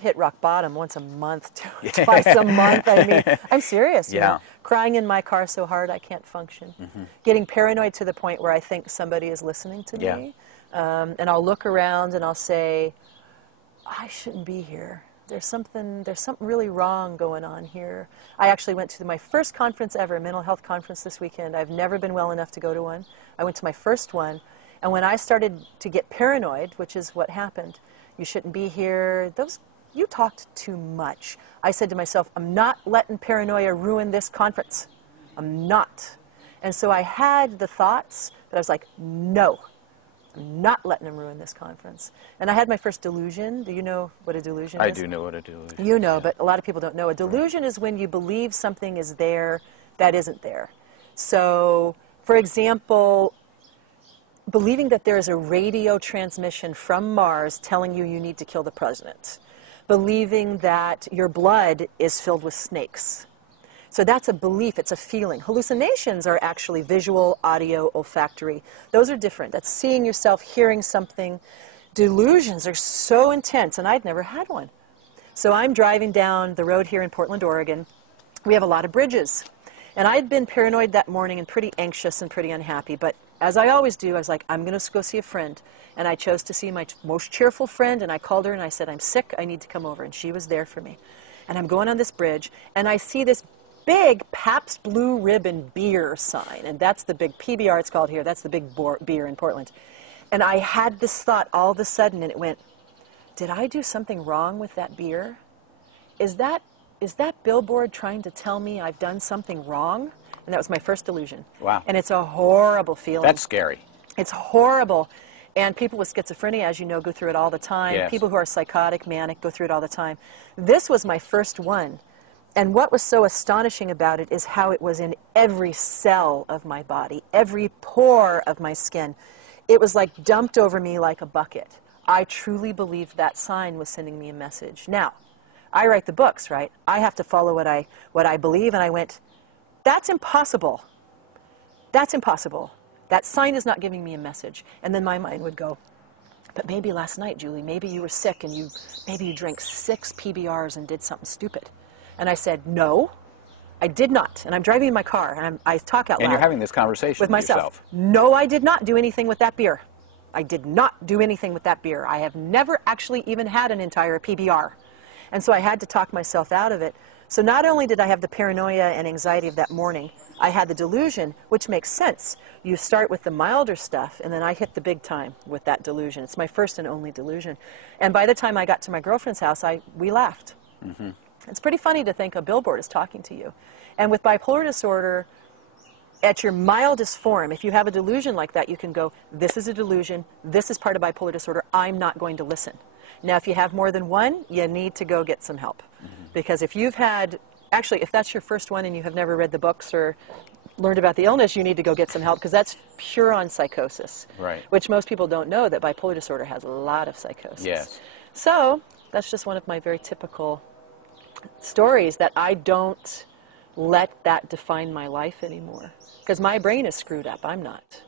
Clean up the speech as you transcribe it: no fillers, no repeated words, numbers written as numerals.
hit rock bottom once a month, twice a month. I mean, I'm serious. You know? Crying in my car so hard I can't function. Getting paranoid to the point where I think somebody is listening to me. And I'll look around and I'll say, I shouldn't be here. There's something really wrong going on here. I actually went to my first conference ever, a mental health conference this weekend. I've never been well enough to go to one. I went to my first one, and when I started to get paranoid, which is what happened, you shouldn't be here, you talked too much. I said to myself, I'm not letting paranoia ruin this conference. I'm not. And so I had the thoughts, but I was like, no. I'm not letting them ruin this conference. And I had my first delusion. Do you know what a delusion is? I do know what a delusion is. You know, but a lot of people don't know. A delusion is when you believe something is there that isn't there. So, for example, believing that there is a radio transmission from Mars telling you you need to kill the president. Believing that your blood is filled with snakes. So that's a belief, it's a feeling. Hallucinations are actually visual, audio, olfactory. Those are different. That's seeing yourself, hearing something. Delusions are so intense, and I'd never had one. So I'm driving down the road here in Portland, Oregon. We have a lot of bridges. And I'd been paranoid that morning and pretty anxious and pretty unhappy. But as I always do, I was like, I'm going to go see a friend. And I chose to see my most cheerful friend, and I called her and I said, I'm sick, I need to come over. And she was there for me. And I'm going on this bridge, and I see this big Pabst Blue Ribbon beer sign, and that's the big PBR it's called here. That's the big beer in Portland. And I had this thought all of a sudden, and it went, did I do something wrong with that beer? Is that billboard trying to tell me I've done something wrong? And that was my first delusion. Wow. And it's a horrible feeling. That's scary. It's horrible. And people with schizophrenia, as you know, go through it all the time. Yes. People who are psychotic, manic, go through it all the time. This was my first one. And what was so astonishing about it is how it was in every cell of my body, every pore of my skin. It was like dumped over me like a bucket. I truly believed that sign was sending me a message. Now, I write the books, right? I have to follow what I believe, and I went, that's impossible. That's impossible. That sign is not giving me a message. And then my mind would go, but maybe last night, Julie, maybe you were sick and maybe you drank 6 PBRs and did something stupid. And I said, no, I did not. And I'm driving in my car, and I talk out loud. And you're having this conversation with myself. yourself. No, I did not do anything with that beer. I did not do anything with that beer. I have never actually even had an entire PBR. And so I had to talk myself out of it. So not only did I have the paranoia and anxiety of that morning, I had the delusion, which makes sense. You start with the milder stuff, and then I hit the big time with that delusion. It's my first and only delusion. And by the time I got to my girlfriend's house, we laughed. Mm-hmm. It's pretty funny to think a billboard is talking to you. And with bipolar disorder, at your mildest form, if you have a delusion like that, you can go, this is a delusion, this is part of bipolar disorder, I'm not going to listen. Now, if you have more than one, you need to go get some help. Mm-hmm. Because if you've had, actually, if that's your first one and you have never read the books or learned about the illness, you need to go get some help, because that's pure on psychosis. Right. Which most people don't know, that bipolar disorder has a lot of psychosis. Yes. So, that's just one of my very typical stories, that I don't let that define my life anymore. Because my brain is screwed up. I'm not.